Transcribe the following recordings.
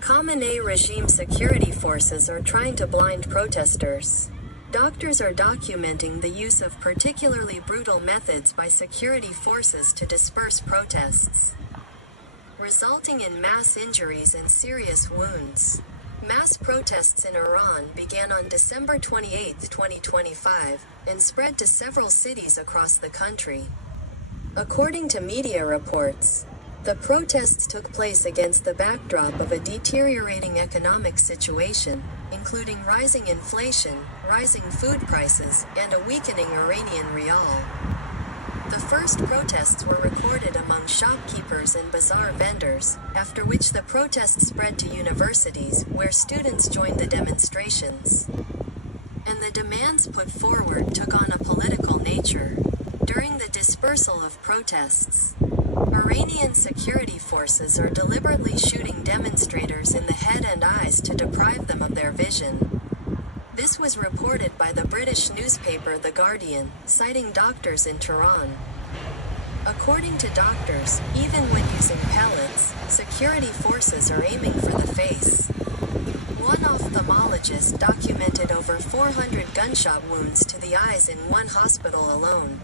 Khamenei regime security forces are trying to blind protesters. Doctors are documenting the use of particularly brutal methods by security forces to disperse protests, resulting in mass injuries and serious wounds. Mass protests in Iran began on December 28, 2025, and spread to several cities across the country. According to media reports, the protests took place against the backdrop of a deteriorating economic situation, including rising inflation, rising food prices, and a weakening Iranian rial. The first protests were recorded among shopkeepers and bazaar vendors, after which the protests spread to universities, where students joined the demonstrations. And the demands put forward took on a political nature. During the dispersal of protests, Iranian security forces are deliberately shooting demonstrators in the head and eyes to deprive them of their vision. This was reported by the British newspaper The Guardian, citing doctors in Tehran. According to doctors, even when using pellets, security forces are aiming for the face. One ophthalmologist documented over 400 gunshot wounds to the eyes in one hospital alone.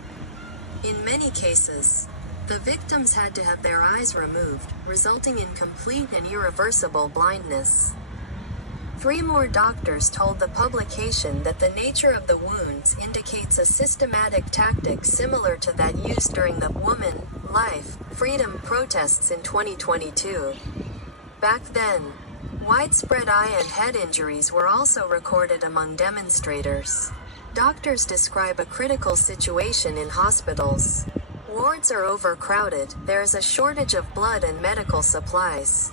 In many cases, the victims had to have their eyes removed, resulting in complete and irreversible blindness. 3 more doctors told the publication that the nature of the wounds indicates a systematic tactic similar to that used during the Woman, Life, Freedom protests in 2022. Back then, widespread eye and head injuries were also recorded among demonstrators. Doctors describe a critical situation in hospitals. Wards are overcrowded, there is a shortage of blood and medical supplies,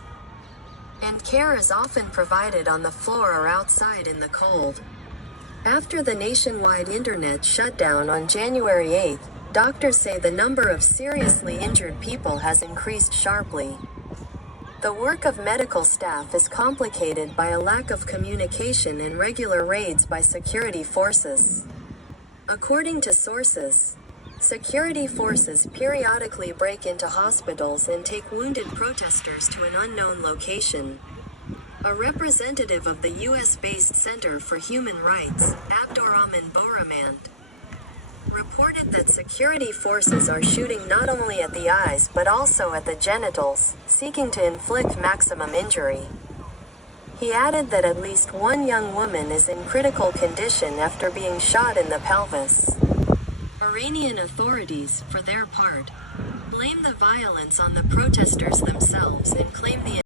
and care is often provided on the floor or outside in the cold. After the nationwide internet shutdown on January 8, doctors say the number of seriously injured people has increased sharply. The work of medical staff is complicated by a lack of communication and regular raids by security forces. According to sources, security forces periodically break into hospitals and take wounded protesters to an unknown location. A representative of the US-based Center for Human Rights, Abdurrahman Boramand, reported that security forces are shooting not only at the eyes but also at the genitals, seeking to inflict maximum injury. He added that at least one young woman is in critical condition after being shot in the pelvis. Iranian authorities, for their part, blame the violence on the protesters themselves and claim the